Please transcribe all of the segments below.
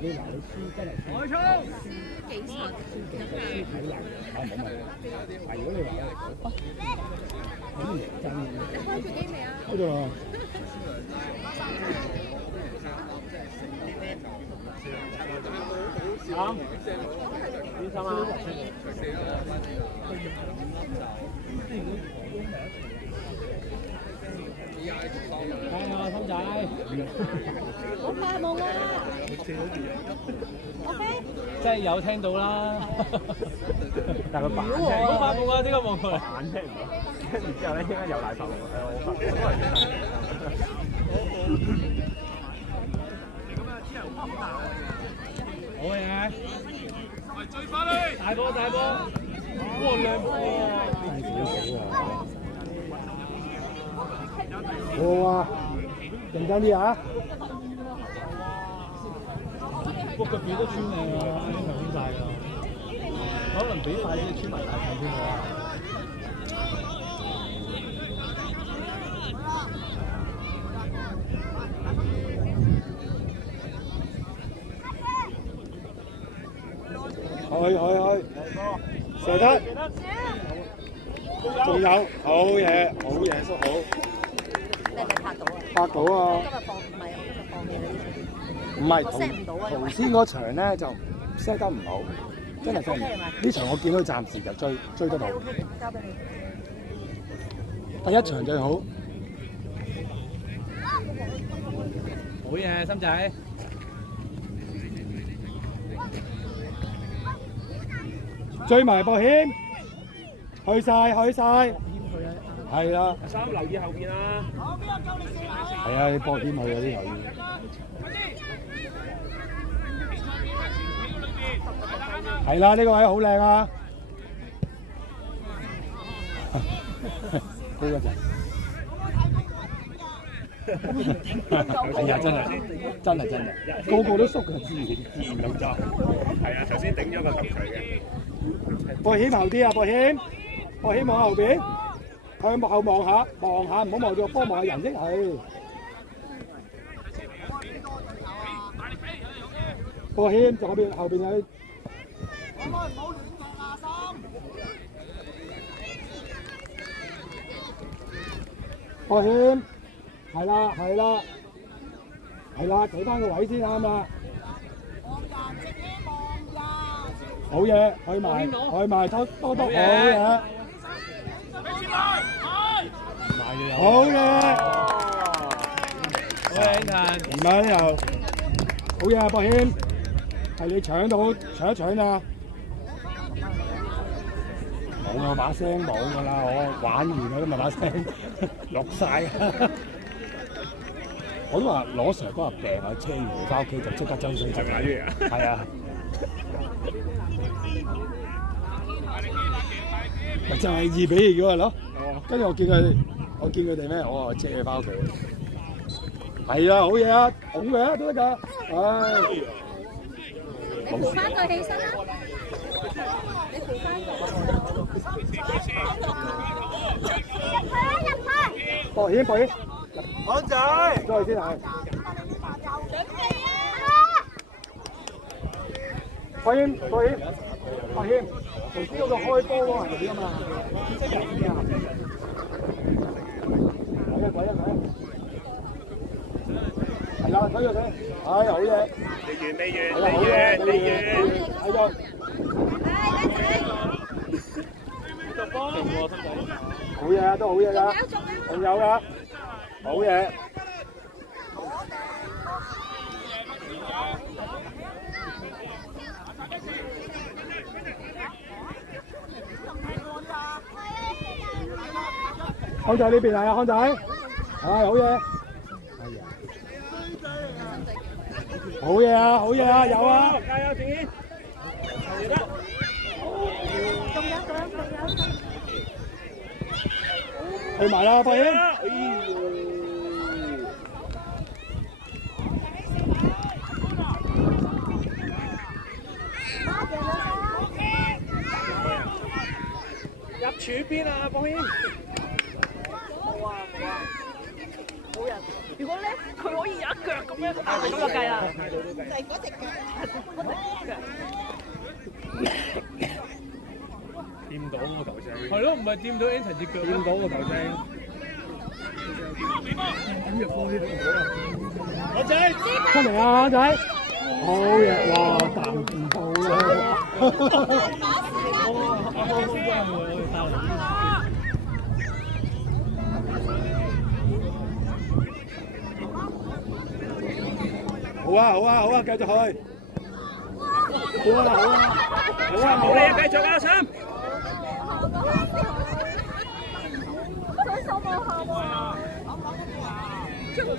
你嗱你輸真係輸。外衝。輸幾場？輸體能啊冇問題。但如果你話可以贏真嘅。你開咗機未啊？開咗啦。啱。邊心啊？加油，心仔！我發夢啊！OK。即係有聽到啦。但係佢扮聽，我發夢啊！呢個夢佢扮聽唔到，跟住之後咧，應該有大發夢好嘢！追翻嚟！大波大波！哇兩波啊！好啊，認真啲啊！不過表都穿你啊，已經穿曬啦。可能比快啲穿埋大腿添喎。去，射得，仲有，好嘢，叔好。你係咪拍到啊？拍到啊！今日放唔係，我今日放嘅呢唔係我 set 唔到啊頭先嗰場咧就 set 得唔好，真係 set 唔到。呢場我見到佢暫時就追得到。OK，交俾你。第一場最好。好嘢，心仔。追埋博謙，去晒，係啦。三留意後邊啊！係啊，你博謙去啊啲留意。係啦，呢個位好靚啊！高一陣。係啊，真係，個個都縮嘅，自然動作。係啊，頭先頂咗個頭槌嘅。博謙後啲啊，博謙望後邊，向幕後望下，唔好望住個波，望下人先係。博謙就後邊有。博謙，係啦，企翻個位先啱啦。好嘢，去埋，多好嘢。好嘢。唔係又好嘢啊，博謙，係你搶一搶啊！冇我把聲冇㗎啦，我玩完啦，今日把聲落晒啊！我都話攞 Sir 嗰日病啊，車完翻屋企就即刻周水就買嘢啊！係啊，就係2-2嗰個咯。跟住我見佢哋咩，我話車佢翻屋企。係啊，好嘢啊，拱佢啊都得㗎。唉，你扶翻佢起身啦！你扶翻佢。博謙，安仔，再先係。博謙，頭先嗰個開波嗰個係點啊嘛？即係人啊！鬼啊！係啦，睇住佢，係好嘢。未完，睇咗。好嘢啊，都好嘢㗎，仲有㗎，好嘢。康仔呢邊係啊，康仔，係好嘢。好嘢啊，有啊。加油，志堅。仲有。去埋啦，博謙。入柱邊啊，博謙。冇人。如果咧佢可以有一腳咁樣打咁就計啦。就係嗰隻腳。掂到個頭聲。係咯，唔係掂到 Anton 隻腳。掂到個頭聲。點入波先得唔好啊？我仔出嚟啊，仔！好嘢，哇，彈唔到啦！好啊，好啊，好啊，繼續去！好啊，好啊，好啊，好你啊，繼續啊，三。佢手冇下喎。中分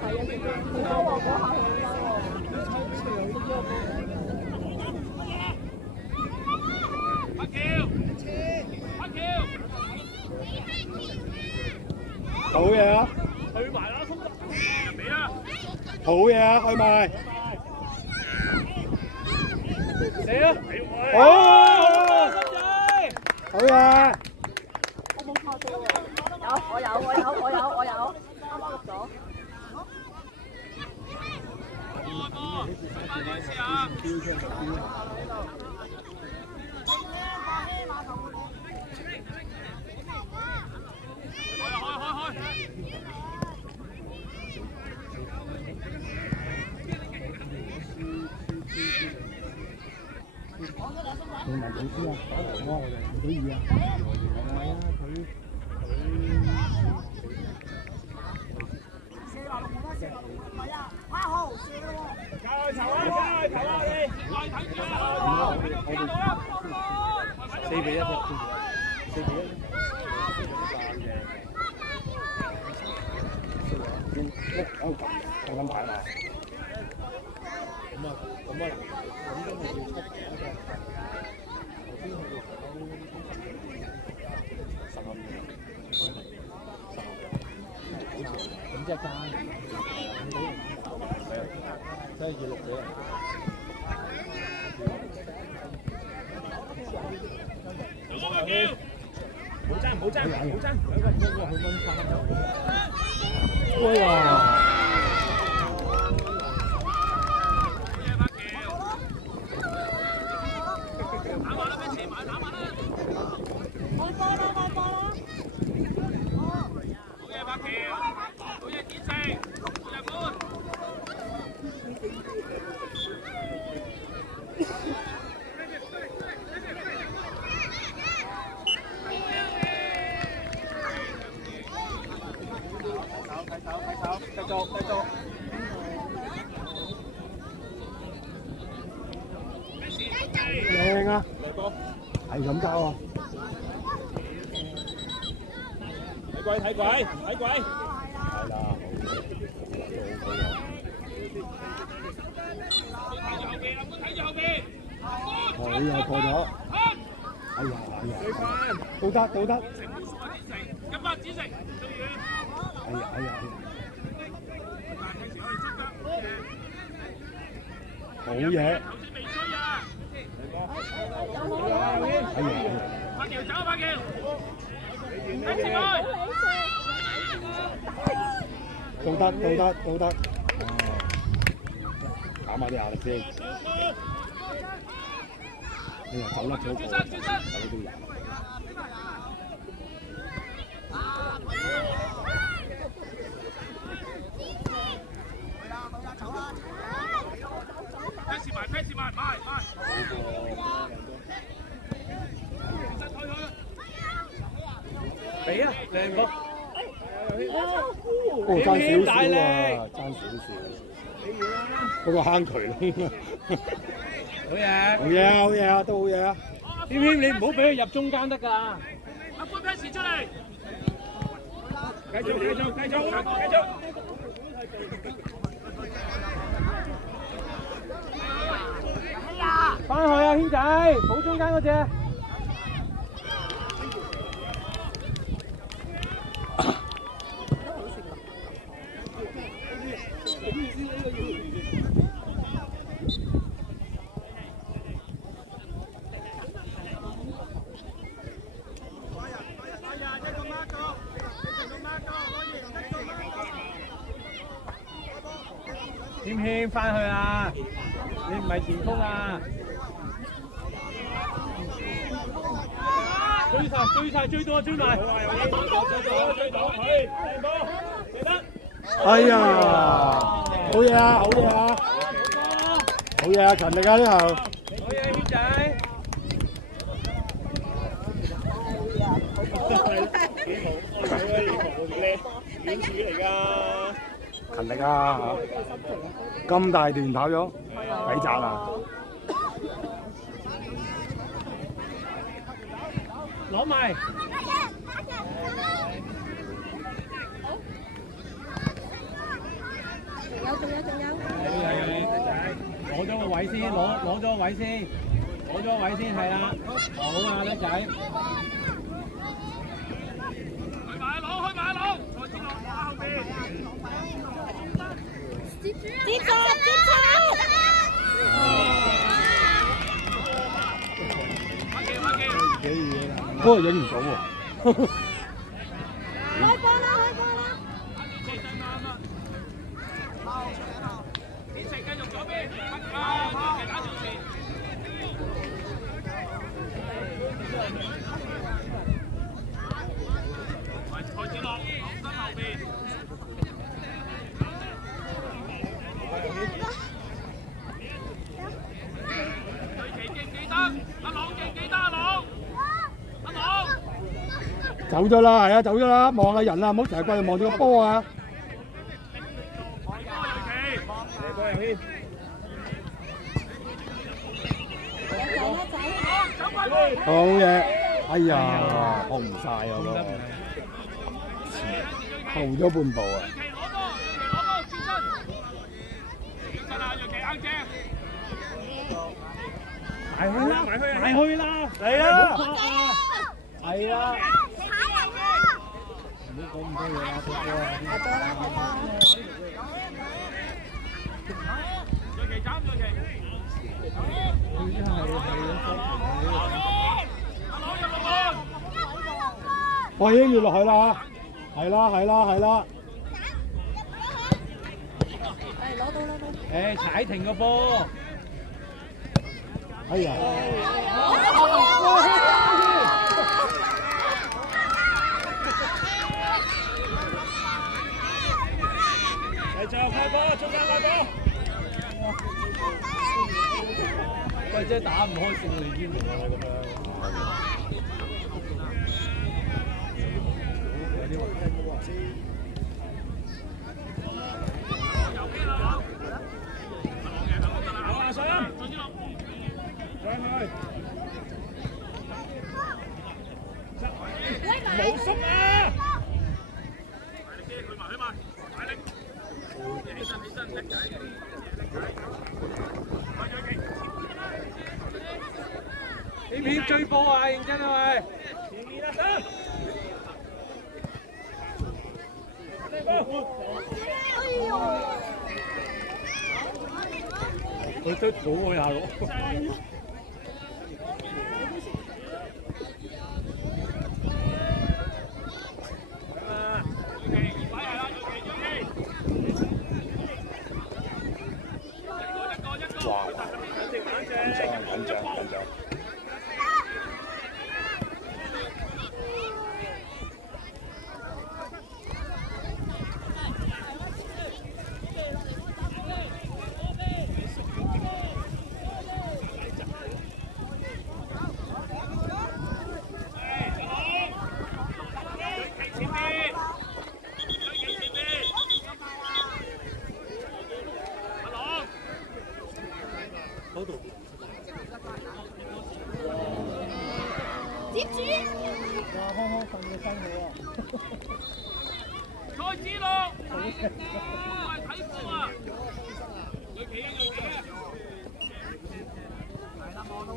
係啊，好多喎，嗰下好好嘢啊！去埋啦，衝得俾啦！好嘢啊，去埋！死啦！好，好嘢！我冇錯到喎。我有，啱啱錄咗。你咪老師啊，我唔俾意啊。4比1啫，4比1。我咁排埋。咁都係要出咁即係加即係要6幾人。唔好爭，兩個去溫差。哇！繼續。靚啊！係咁交啊！睇鬼！係啦，好又過咗。哎呀！到得。哎呀！好嘢！到得。減下啲壓力先。哎呀，走甩咗個，走都有。俾啊，靚哥。爭少少啊，爭少少。嗰個坑渠咯。好嘢，好嘢啊，都好嘢啊！謙謙，你唔好俾佢入中間得㗎。阿潘 pass 出嚟。繼續。翻去啊，軒仔，保中間嗰隻。謙謙翻去啊！你唔係前鋒啊！追多追埋！哎呀，好嘢啊！好嘢啊！好嘢啊！勤力啊！呢後。好嘢，軒仔！勤力啊！咁大段跑咗，抵賺啊！攞埋！仲有。攞咗個位先，攞咗個位先，攞咗個位先，係啦，好啊，叻仔！去埋一路，再接落後邊。接住！嗰個影唔到喎。開波啦！走咗啦，係啊，走咗啦，望下人啊，唔好成日掛住望住個波啊！好嘢！哎呀，控唔晒啊！嗰個後咗半步啊！埋去啦！嚟啦！係啊！唔好講咁多嘢啦，波波啊！我已經要落去啦，係啦。攞到。誒，踩停個波！哎呀！就快波，中間快波！喂，真係打唔開勝利天王啊！咁樣。冇縮啊！呢邊追波啊！認真啊喂！前面啊生！佢都好開下咯。緊張。接住！哇，康康瞓嘅辛苦啊！蔡子樂，睇波啊！佢企啊！係啦，望到喎。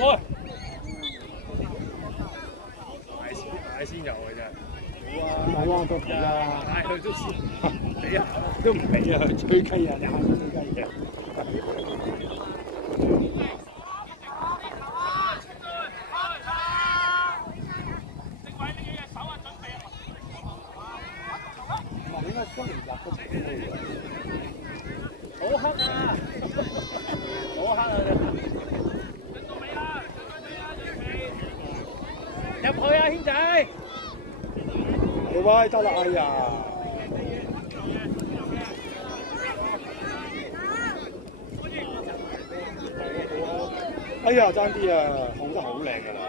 喂！奶先有嘅啫。冇啊，都俾啦，嗌佢都先俾啊，都唔俾啊，吹雞啊，你嗌佢吹雞嘅。唔係應該新年入嗰陣嘅。好黑啊！好黑啊！入去啊，軒仔！你喂得啦，哎呀！哎呀，爭啲啊，控得好靚㗎啦！